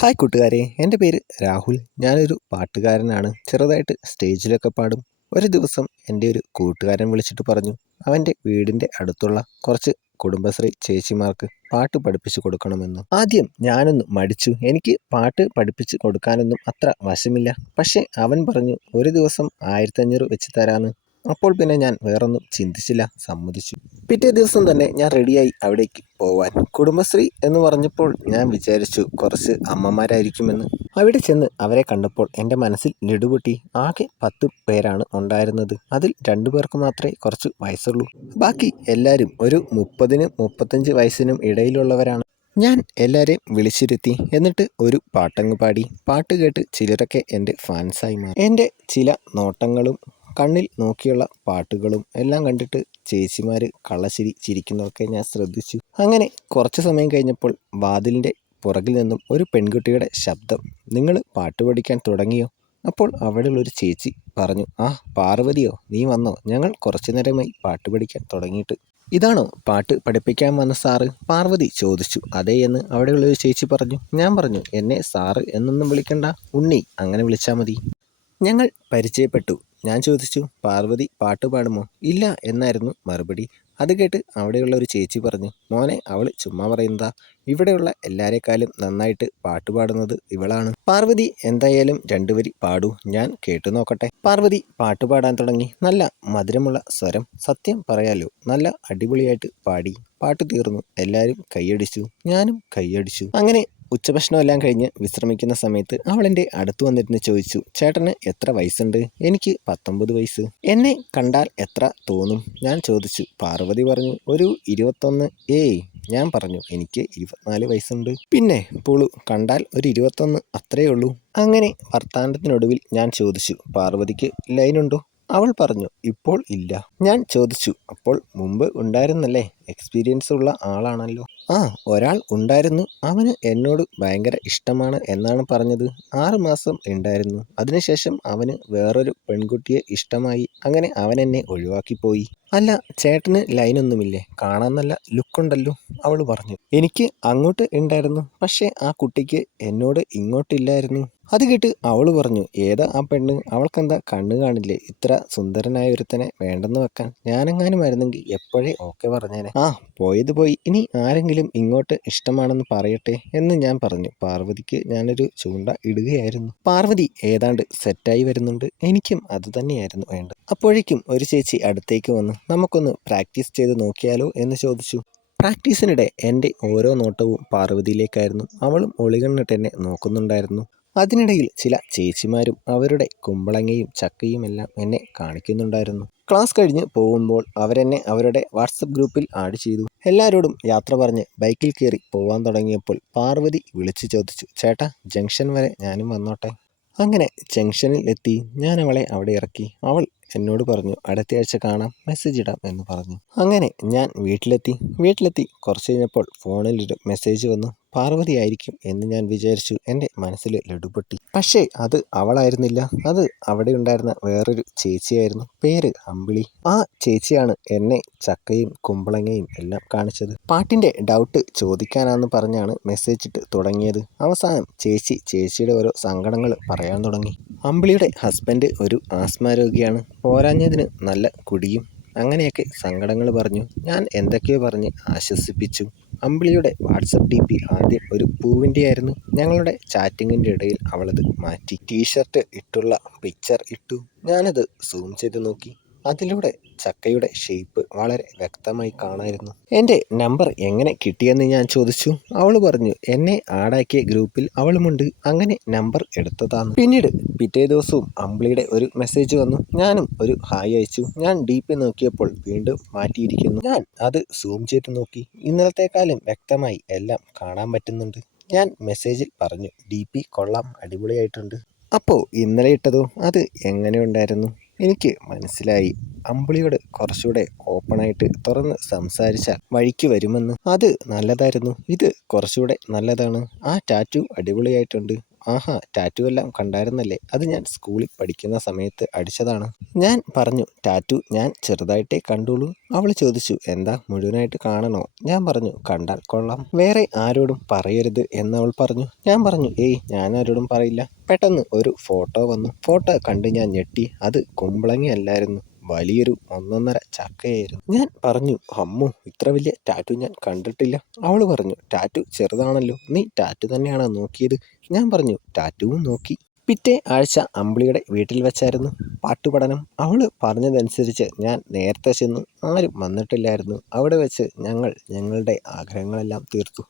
Hi കൂട്ടുകാരെ, എൻ്റെ പേര് രാഹുൽ. ഞാനൊരു പാട്ടുകാരനാണ്. ചെറുതായിട്ട് സ്റ്റേജിലൊക്കെ പാടും. ഒരു ദിവസം എൻ്റെ ഒരു കൂട്ടുകാരൻ വിളിച്ചിട്ട് പറഞ്ഞു, അവൻ്റെ വീടിൻ്റെ അടുത്തുള്ള കുറച്ച് കുടുംബശ്രീ ചേച്ചിമാർക്ക് പാട്ട് പഠിപ്പിച്ചു കൊടുക്കണമെന്ന്. ആദ്യം ഞാനൊന്ന് മടിച്ചു. എനിക്ക് പാട്ട് പഠിപ്പിച്ച് കൊടുക്കാനൊന്നും അത്ര വശമില്ല. പക്ഷേ അവൻ പറഞ്ഞു, ഒരു ദിവസം 1500 വെച്ച് തരാന്ന്. അപ്പോൾ പിന്നെ ഞാൻ വേറൊന്നും ചിന്തിച്ചില്ല, സമ്മതിച്ചു. പിറ്റേ ദിവസം തന്നെ ഞാൻ റെഡിയായി അവിടേക്ക് പോവാൻ. കുടുംബശ്രീ എന്ന് പറഞ്ഞപ്പോൾ ഞാൻ വിചാരിച്ചു കുറച്ച് അമ്മമാരായിരിക്കുമെന്ന്. അവിടെ ചെന്ന് അവരെ കണ്ടപ്പോൾ എൻ്റെ മനസ്സിൽ ലഡുപൊട്ടി. ആകെ 10 പേരാണ് ഉണ്ടായിരുന്നത്. അതിൽ 2 പേർക്ക് മാത്രമേ കുറച്ച് വയസ്സുള്ളൂ. ബാക്കി എല്ലാവരും ഒരു 30-നും 35 വയസ്സിനും ഇടയിലുള്ളവരാണ്. ഞാൻ എല്ലാവരെയും വിളിച്ചിരുത്തി. എന്നിട്ട് ഒരു പാട്ടങ്ങ് പാടി. പാട്ട് കേട്ട് ചിലരൊക്കെ എൻ്റെ ഫാൻസായി മാറി. എൻ്റെ ചില നോട്ടങ്ങളും കണ്ണിൽ നോക്കിയുള്ള പാട്ടുകളും എല്ലാം കണ്ടിട്ട് ചേച്ചിമാർ കള്ളച്ചിരി ചിരിക്കുന്നതൊക്കെ ഞാൻ ശ്രദ്ധിച്ചു. അങ്ങനെ കുറച്ച് സമയം കഴിഞ്ഞപ്പോൾ വാതിലിൻ്റെ പുറകിൽ നിന്നും ഒരു പെൺകുട്ടിയുടെ ശബ്ദം, നിങ്ങൾ പാട്ട് പഠിക്കാൻ തുടങ്ങിയോ? അപ്പോൾ അവിടെയുള്ളൊരു ചേച്ചി പറഞ്ഞു, ആ പാർവതിയോ, നീ വന്നോ? ഞങ്ങൾ കുറച്ചു നേരമായി പാട്ട് പഠിക്കാൻ തുടങ്ങിയിട്ട്. ഇതാണോ പാട്ട് പഠിപ്പിക്കാൻ വന്ന സാറ്? പാർവതി ചോദിച്ചു. അതേ എന്ന് അവിടെയുള്ളൊരു ചേച്ചി പറഞ്ഞു. ഞാൻ പറഞ്ഞു, എന്നെ സാറ് എന്നൊന്നും വിളിക്കണ്ട, ഉണ്ണി അങ്ങനെ വിളിച്ചാൽ മതി. ഞങ്ങൾ പരിചയപ്പെട്ടു. ഞാൻ ചോദിച്ചു, പാർവതി പാട്ട് പാടുമോ? ഇല്ല എന്നായിരുന്നു മറുപടി. അത് കേട്ട് അവിടെയുള്ള ഒരു ചേച്ചി പറഞ്ഞു, മോനെ, അവൾ ചുമ്മാ പറയുന്നതാ. ഇവിടെയുള്ള എല്ലാവരെക്കാളും നന്നായിട്ട് പാട്ട് പാടുന്നത് ഇവളാണ്. പാർവതി എന്തായാലും 2 വരി പാടൂ, ഞാൻ കേട്ടു നോക്കട്ടെ. പാർവതി പാട്ട് പാടാൻ തുടങ്ങി. നല്ല മധുരമുള്ള സ്വരം. സത്യം പറയാലോ, നല്ല അടിപൊളിയായിട്ട് പാടി. പാട്ട് തീർന്നു. എല്ലാവരും കൈയടിച്ചു. ഞാനും കൈയടിച്ചു. അങ്ങനെ ഉച്ചഭക്ഷണമെല്ലാം കഴിഞ്ഞ് വിശ്രമിക്കുന്ന സമയത്ത് അവൾ എൻ്റെ അടുത്ത് വന്നിരുന്ന് ചോദിച്ചു, ചേട്ടന് എത്ര വയസ്സുണ്ട്? എനിക്ക് 19 വയസ്സ്. എന്നെ കണ്ടാൽ എത്ര തോന്നും? ഞാൻ ചോദിച്ചു. പാർവതി പറഞ്ഞു, ഒരു 21. ഏയ്, ഞാൻ പറഞ്ഞു, എനിക്ക് 24 വയസ്സുണ്ട്. പിന്നെ പുളു, കണ്ടാൽ ഒരു 21, അത്രയേ ഉള്ളൂ. അങ്ങനെ വർത്താനത്തിനൊടുവിൽ ഞാൻ ചോദിച്ചു, പാർവതിക്ക് ലൈനുണ്ടോ? അവൾ പറഞ്ഞു, ഇപ്പോൾ ഇല്ല. ഞാൻ ചോദിച്ചു, അപ്പോൾ മുമ്പ് ഉണ്ടായിരുന്നല്ലേ? എക്സ്പീരിയൻസ് ഉള്ള ആളാണല്ലോ. ആ, ഒരാൾ ഉണ്ടായിരുന്നു. അവന് എന്നോട് ഭയങ്കര ഇഷ്ടമാണ് എന്നാണ് പറഞ്ഞത്. 6 മാസം ഉണ്ടായിരുന്നു. അതിനുശേഷം അവന് വേറൊരു പെൺകുട്ടിയെ ഇഷ്ടമായി. അങ്ങനെ അവൻ എന്നെ ഒഴിവാക്കിപ്പോയി. അല്ല, ചേട്ടന് ലൈനൊന്നുമില്ലേ? കാണാൻ നല്ല ലുക്കുണ്ടല്ലോ, അവൾ പറഞ്ഞു. എനിക്ക് അങ്ങോട്ട് ഉണ്ടായിരുന്നു, പക്ഷേ ആ കുട്ടിക്ക് എന്നോട് ഇങ്ങോട്ടില്ലായിരുന്നു. അത് കേട്ട് അവൾ പറഞ്ഞു, ഏതാ ആ പെണ്ണ്? അവൾക്കെന്താ കണ്ണ് കാണില്ലേ? ഇത്ര സുന്ദരനായ ഒരുത്തനെ വേണ്ടെന്ന് വെക്കാൻ. ഞാനെങ്ങാനും ആയിരുന്നെങ്കിൽ എപ്പോഴേ ഓക്കെ പറഞ്ഞേനെ. ആ, പോയത് പോയി. ഇനി ആരെങ്കിലും ഇങ്ങോട്ട് ഇഷ്ടമാണെന്ന് പറയട്ടെ എന്ന് ഞാൻ പറഞ്ഞു. പാർവതിക്ക് ഞാനൊരു ചൂണ്ട ഇടുകയായിരുന്നു. പാർവതി ഏതാണ്ട് സെറ്റായി വരുന്നുണ്ട്. എനിക്കും അത് തന്നെയായിരുന്നു വേണ്ടത്. അപ്പോഴേക്കും ഒരു ചേച്ചി അടുത്തേക്ക് വന്നു. നമുക്കൊന്ന് പ്രാക്ടീസ് ചെയ്ത് നോക്കിയാലോ എന്ന് ചോദിച്ചു. പ്രാക്ടീസിനിടെ എൻ്റെ ഓരോ നോട്ടവും പാർവതിയിലേക്കായിരുന്നു. അവളും ഒളികണ്ണിട്ട് എന്നെ നോക്കുന്നുണ്ടായിരുന്നു. അതിനിടയിൽ ചില ചേച്ചിമാരും അവരുടെ കുമ്പളങ്ങയും ചക്കയും എല്ലാം എന്നെ കാണിക്കുന്നുണ്ടായിരുന്നു. ക്ലാസ് കഴിഞ്ഞ് പോകുമ്പോൾ അവരെന്നെ അവരുടെ വാട്സപ്പ് ഗ്രൂപ്പിൽ ആഡ് ചെയ്തു. എല്ലാവരോടും യാത്ര പറഞ്ഞ് ബൈക്കിൽ കയറി പോവാൻ തുടങ്ങിയപ്പോൾ പാർവതി വിളിച്ചു ചോദിച്ചു, ചേട്ടാ, ജംഗ്ഷൻ വരെ ഞാനും വന്നോട്ടെ? അങ്ങനെ ജംഗ്ഷനിൽ എത്തി. ഞാൻ അവളെ അവിടെ ഇറക്കി. അവൾ എന്നോട് പറഞ്ഞു, അടുത്തയാഴ്ച കാണാം, മെസ്സേജ് ഇടാം എന്ന് പറഞ്ഞു. അങ്ങനെ ഞാൻ വീട്ടിലെത്തി കുറച്ച് കഴിഞ്ഞപ്പോൾ ഫോണിലൊരു മെസ്സേജ് വന്നു. പാർവതി ആയിരിക്കും എന്ന് ഞാൻ വിചാരിച്ചു. എൻ്റെ മനസ്സിൽ ലഡുപൊട്ടി. പക്ഷേ അത് അവളായിരുന്നില്ല. അത് അവിടെ ഉണ്ടായിരുന്ന വേറൊരു ചേച്ചിയായിരുന്നു. പേര് അമ്പിളി. ആ ചേച്ചിയാണ് എന്നെ ചക്കയും കുമ്പളങ്ങയും എല്ലാം കാണിച്ചത്. പാട്ടിൻ്റെ ഡൗട്ട് ചോദിക്കാനാന്ന് പറഞ്ഞാണ് മെസ്സേജ് ഇട്ട് തുടങ്ങിയത്. അവസാനം ചേച്ചിയുടെ ഓരോ സങ്കടങ്ങൾ പറയാൻ തുടങ്ങി. അമ്പിളിയുടെ ഹസ്ബൻഡ് ഒരു ആസ്മ രോഗിയാണ്. പോരാഞ്ഞതിന് നല്ല കുടിയും. അങ്ങനെയൊക്കെ സങ്കടങ്ങൾ പറഞ്ഞു. ഞാൻ എന്തൊക്കെയോ പറഞ്ഞ് ആശ്വസിപ്പിച്ചു. അമ്പിളിയുടെ വാട്സപ്പ് DP ആദ്യം ഒരു പൂവിൻ്റെ ആയിരുന്നു. ഞങ്ങളുടെ ചാറ്റിങ്ങിൻ്റെ ഇടയിൽ അവളത് മാറ്റി ടീഷർട്ട് ഇട്ടുള്ള പിക്ചർ ഇട്ടു. ഞാനത് സൂം ചെയ്ത് നോക്കി. അതിലൂടെ ചക്കയുടെ ഷേപ്പ് വളരെ വ്യക്തമായി കാണായിരുന്നു. എൻ്റെ നമ്പർ എങ്ങനെ കിട്ടിയെന്ന് ഞാൻ ചോദിച്ചു. അവൾ പറഞ്ഞു, എന്നെ ആഡാക്കിയ ഗ്രൂപ്പിൽ അവളുമുണ്ട്, അങ്ങനെ നമ്പർ എടുത്തതാണ്. പിന്നീട് പിറ്റേ ദിവസവും അമ്പിളിയുടെ ഒരു മെസ്സേജ് വന്നു. ഞാനും ഒരു ഹായ് അയച്ചു. ഞാൻ DP നോക്കിയപ്പോൾ വീണ്ടും മാറ്റിയിരിക്കുന്നു. ഞാൻ അത് സൂം ചെയ്ത് നോക്കി. ഇന്നലത്തെക്കാളും വ്യക്തമായി എല്ലാം കാണാൻ പറ്റുന്നുണ്ട്. ഞാൻ മെസ്സേജിൽ പറഞ്ഞു, DP കൊള്ളാം, അടിപൊളിയായിട്ടുണ്ട്. അപ്പോൾ ഇന്നലെ ഇട്ടതോ, അത് എങ്ങനെയുണ്ടായിരുന്നു? എനിക്ക് മനസ്സിലായി, അമ്പിളിയോട് കുറച്ചുകൂടെ ഓപ്പണായിട്ട് തുറന്ന് സംസാരിച്ചാൽ വഴിക്ക് വരുമെന്ന്. അത് നല്ലതായിരുന്നു. ഇത് കുറച്ചുകൂടെ നല്ലതാണ്. ആ ടാറ്റു അടിപൊളിയായിട്ടുണ്ട്. ആഹാ ടാറ്റു എല്ലാം കണ്ടായിരുന്നല്ലേ, അത് ഞാൻ സ്കൂളിൽ പഠിക്കുന്ന സമയത്ത് അടിച്ചതാണ്. ഞാൻ പറഞ്ഞു ടാറ്റു ഞാൻ ചെറുതായിട്ടേ കണ്ടുള്ളൂ. അവൾ ചോദിച്ചു എന്താ മുഴുവനായിട്ട് കാണണോ? ഞാൻ പറഞ്ഞു കണ്ടാൽ കൊള്ളാം, വേറെ ആരോടും പറയരുത് എന്നവൾ പറഞ്ഞു. ഞാൻ പറഞ്ഞു ഏയ് ഞാൻ ആരോടും പറയില്ല. പെട്ടെന്ന് ഒരു ഫോട്ടോ വന്നു. ഫോട്ടോ കണ്ട് ഞാൻ ഞെട്ടി. അത് കുമ്പളങ്ങി അല്ലായിരുന്നു, വലിയൊരു ഒന്നൊന്നര ചക്കയായിരുന്നു. ഞാൻ പറഞ്ഞു അമ്മോ ഇത്ര വലിയ ടാറ്റു ഞാൻ കണ്ടിട്ടില്ല. അവൾ പറഞ്ഞു ടാറ്റു ചെറുതാണല്ലോ, നീ ടാറ്റു തന്നെയാണോ നോക്കിയത്? ഞാൻ പറഞ്ഞു ടാറ്റുവും നോക്കി. പിറ്റേ ആഴ്ച അമ്പിളിയുടെ വീട്ടിൽ വെച്ചായിരുന്നു പാട്ടുപഠനം. അവൾ പറഞ്ഞതനുസരിച്ച് ഞാൻ നേരത്തെ ചെന്നു. ആരും വന്നിട്ടില്ലായിരുന്നു. അവിടെ വെച്ച് ഞങ്ങൾ ഞങ്ങളുടെ ആഗ്രഹങ്ങളെല്ലാം തീർത്തു.